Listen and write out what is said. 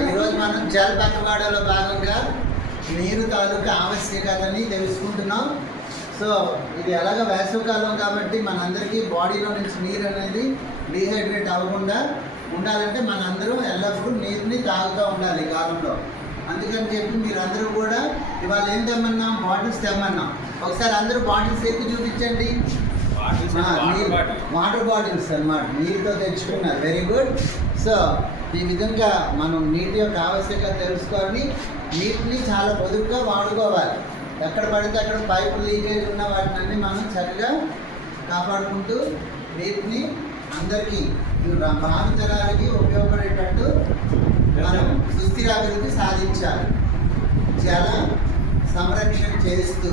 ఈరోజు మనం జల పక్కవాడలో భాగంగా నీరు తాలూకా ఆవశ్యకతని తెలుసుకుంటున్నాం. సో ఇది ఎలాగ వేసవికాలం కాబట్టి మనందరికీ బాడీలో నుంచి నీరు అనేది డీహైడ్రేట్ అవ్వకుండా ఉండాలంటే మనందరం ఎల్లప్పుడూ నీరుని తాగుతూ ఉండాలి ఈ కాలంలో. అందుకని చెప్పి మీరందరూ కూడా ఇవాళ ఏం తెమ్మన్నాం, బాటిల్స్ తెమ్మన్నాం. ఒకసారి అందరూ బాటిల్స్ ఎత్తి చూపించండి. వాటర్ బాటిల్స్ అన్నమాట, నీరుతో తెచ్చుకున్నారు. Very good. సో ఈ విధంగా మనం నీటి యొక్క ఆవశ్యకత తెలుసుకొని నీటిని చాలా పొదుపుగా వాడుకోవాలి. ఎక్కడ పడితే అక్కడ పైపు లీకేజ్ ఉన్న వాటిని మనం చక్కగా కాపాడుకుంటూ నీటిని అందరికీ భావితరాలకి ఉపయోగపడేటట్టు మనం సుస్థిరాభివృద్ధి సాధించాలి. జల సంరక్షణ చేస్తూ